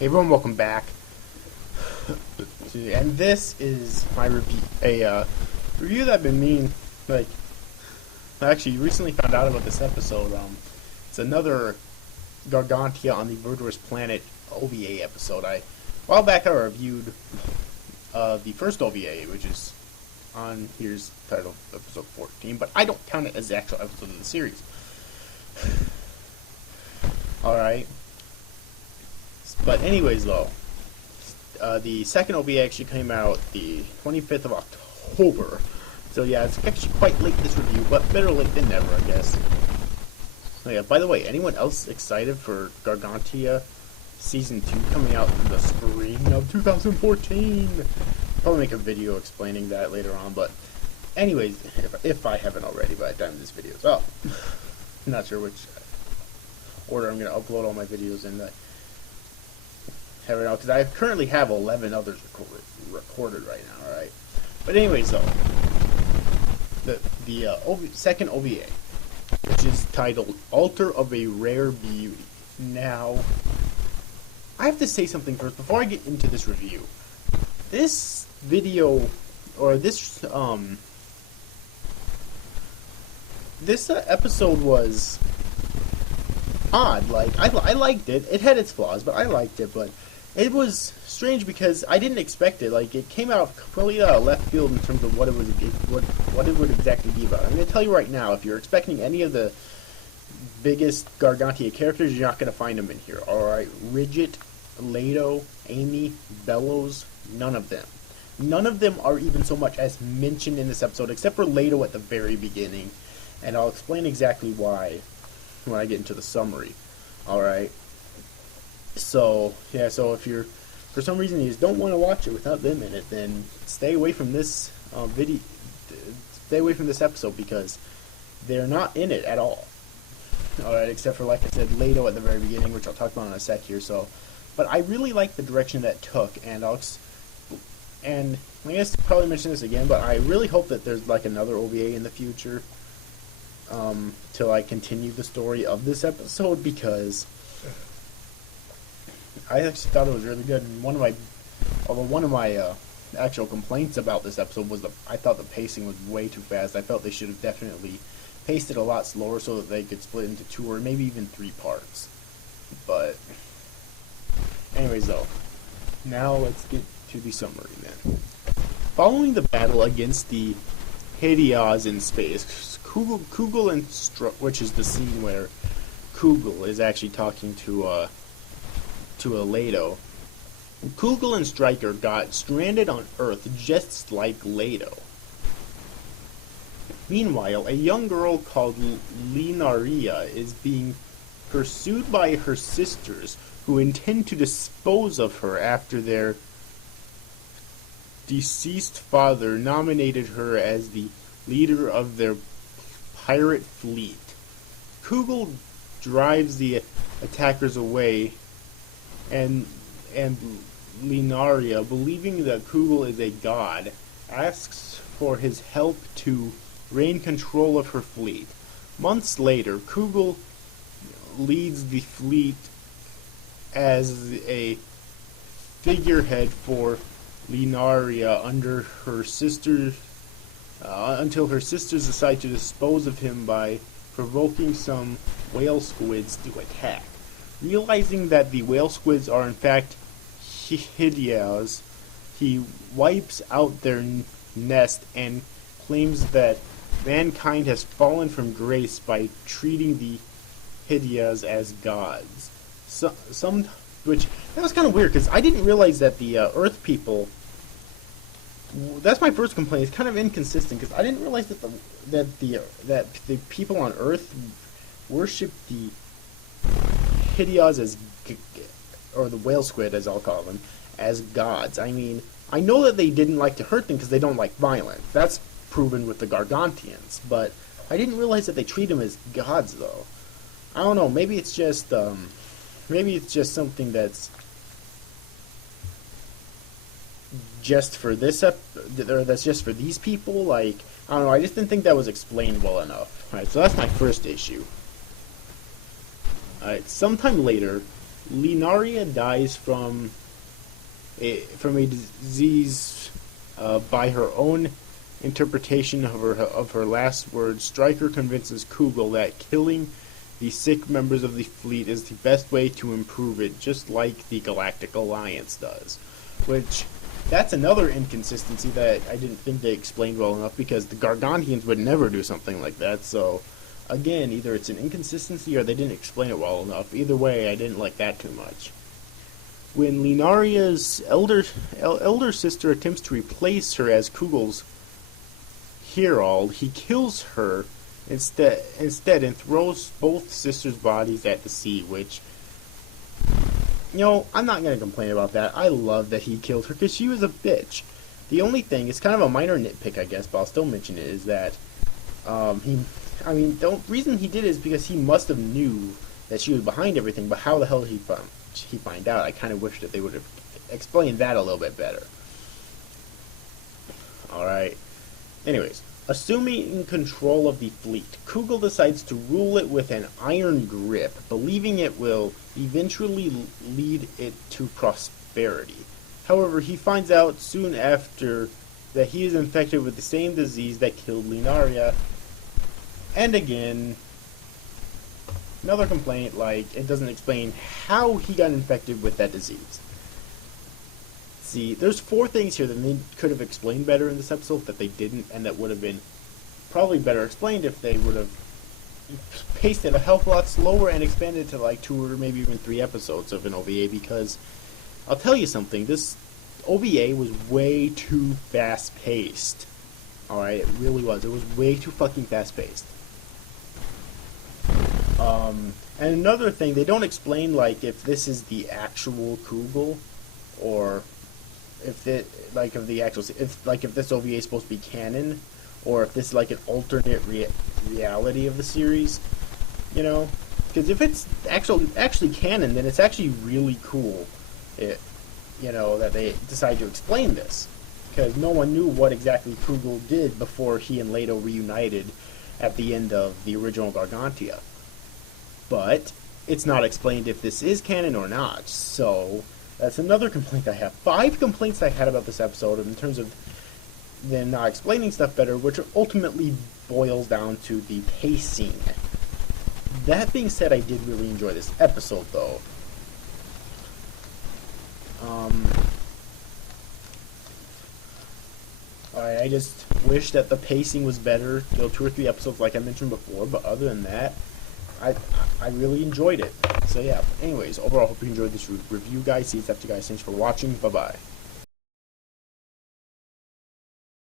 Hey everyone, welcome back. And this is my review that I've been like, I actually recently found out about this episode. It's another Gargantia on the Verdrous planet OVA episode. A while back I reviewed the first OVA, which is on here's titled episode 14, but I don't count it as the actual episode of the series. Alright. But anyways, though, the second OVA actually came out the 25th of October. So yeah, it's actually quite late this review, but better late than never, I guess. So yeah, by the way, anyone else excited for Gargantia Season 2 coming out in the spring of 2014? Probably make a video explaining that later on, but anyways, if I haven't already by the time this video is up. I'm not sure which order I'm going to upload all my videos in. Right now, because I currently have 11 others recorded right now, alright? But anyways, though, the second OVA, which is titled Altar of a Rare Beauty. Now, I have to say something first before I get into this review. This video, or this episode was odd. Like, I liked it. It had its flaws, but I liked it, but it was strange because I didn't expect it. Like, it came out completely out of left field in terms of what it would exactly be about. I'm going to tell you right now, if you're expecting any of the biggest Gargantia characters, you're not going to find them in here. Alright, Ridget, Leto, Amy, Bellows, none of them. None of them are even so much as mentioned in this episode, except for Leto at the very beginning. And I'll explain exactly why when I get into the summary. Alright. So, yeah, so if you're, for some reason, you just don't want to watch it without them in it, then stay away from this stay away from this episode, because they're not in it at all. Alright, except for, like I said, Leto at the very beginning, which I'll talk about in a sec here, so. But I really like the direction that took, and I guess I'll probably mention this again, but I really hope that there's, like, another OVA in the future, to, like, continue the story of this episode, because I actually thought it was really good. And one of my actual complaints about this episode was I thought the pacing was way too fast. I felt they should have definitely paced it a lot slower so that they could split into 2 or maybe even 3 parts. But anyways, though, now let's get to the summary then. Following the battle against the Hideas in space, Kugel and which is the scene where Kugel is actually talking to a Leto. Kugel and Stryker got stranded on Earth just like Leto. Meanwhile, a young girl called Linaria is being pursued by her sisters, who intend to dispose of her after their deceased father nominated her as the leader of their pirate fleet. Kugel drives the attackers away, and Linaria, believing that Kugel is a god, asks for his help to regain control of her fleet. Months later, Kugel leads the fleet as a figurehead for Linaria until her sisters decide to dispose of him by provoking some whale squids to attack. Realizing that the whale squids are in fact Hideas, he wipes out their nest and claims that mankind has fallen from grace by treating the Hideas as gods. Which that was kind of weird, because I didn't realize that the Earth people. That's my first complaint. It's kind of inconsistent, because I didn't realize that the people on Earth worship the Hideas as, or the whale squid, as I'll call them, as gods. I mean, I know that they didn't like to hurt them because they don't like violence. That's proven with the Gargantians, but I didn't realize that they treat them as gods, though. I don't know. Maybe it's just something that's just for this or that's just for these people. Like, I don't know. I just didn't think that was explained well enough. All right, so that's my first issue. Alright, sometime later, Linaria dies from a disease by her own interpretation of her last words. Stryker convinces Kugel that killing the sick members of the fleet is the best way to improve it, just like the Galactic Alliance does. Which, that's another inconsistency that I didn't think they explained well enough, because the Gargantians would never do something like that. So again, either it's an inconsistency or they didn't explain it well enough. Either way, I didn't like that too much. When Linaria's elder sister attempts to replace her as Kugel's Herald, he kills her instead and throws both sisters' bodies at the sea, which, I'm not going to complain about that. I love that he killed her because she was a bitch. The only thing, it's kind of a minor nitpick, I guess, but I'll still mention it, is that the reason he did it is because he must have knew that she was behind everything, but how the hell did he find out? I kind of wish that they would have explained that a little bit better. Alright. Anyways, assuming control of the fleet, Kugel decides to rule it with an iron grip, believing it will eventually lead it to prosperity. However, he finds out soon after that he is infected with the same disease that killed Linaria. And again, another complaint, like, it doesn't explain how he got infected with that disease. See, there's 4 things here that they could have explained better in this episode that they didn't, and that would have been probably better explained if they would have paced it a hell of a lot slower and expanded to like 2 or maybe even 3 episodes of an OVA, because I'll tell you something, this OVA was way too fast-paced. Alright, it really was. It was way too fucking fast-paced. And another thing, they don't explain, like, if this is the actual Kugel, or if this OVA is supposed to be canon, or if this is like an alternate reality of the series, because if it's actually canon, then it's actually really cool, that they decide to explain this, because no one knew what exactly Kugel did before he and Leto reunited at the end of the original Gargantia. But it's not explained if this is canon or not, so that's another complaint I have. 5 complaints I had about this episode in terms of them not explaining stuff better, which ultimately boils down to the pacing. That being said, I did really enjoy this episode, though. I just wish that the pacing was better, 2 or 3 episodes like I mentioned before, but other than that, I really enjoyed it. So yeah, anyways, overall, hope you enjoyed this review, guys. See you after, guys. Thanks for watching. Bye-bye.